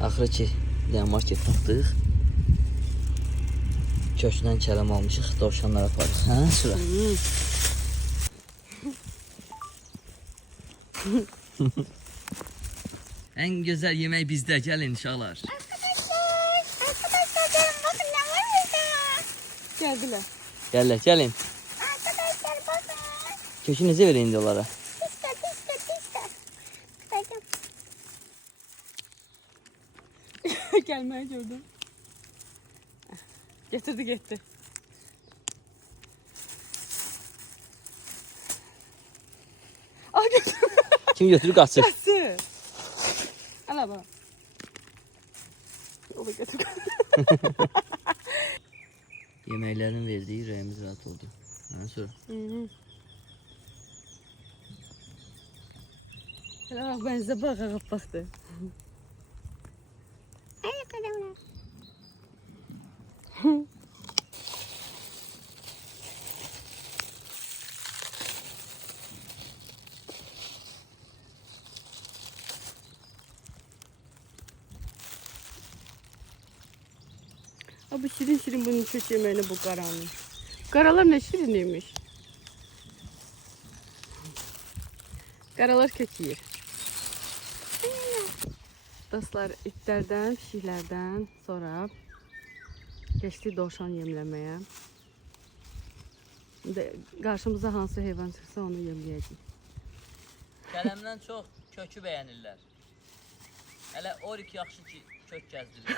Axırı ki, yəni market tapdıq. Köşkdən kələm almışıq, dovşanlara aparıq. Hə, Sura? Ən gözəl yemək bizdə, gəlin uşaqlar. Arkadaşlar gelin bakın ne var burada. Geldiler. Gəlin, gəlin. Arkadaşlar bakın. Kökü necə verin indi onlara? Tişka. Gelmeye gördüm. Getirdi gitti. Aa götürdü. Kim götürür qaçır? Gelsin. Al bak. O da götürdü. Yeməklərin verdiyi ürəyimiz rahat oldu. Hə, Sura? Hele bak ben size bakıp baktı. Ay kadınlar. Abi şirin şirin bunun kök yemeğine bu karanın. Karalar ne şiriniymiş. Karalar kök yiyir. Dostlar, itlərdən, pişiklərdən sonra geçti dovşan yemləməyə. Qarşımıza hansı heyvan çıxsa onu yemləyəcəyik. Kələmdən çox kökü bəyənirlər. Hələ orik yaxşı ki, kök gəzdirir.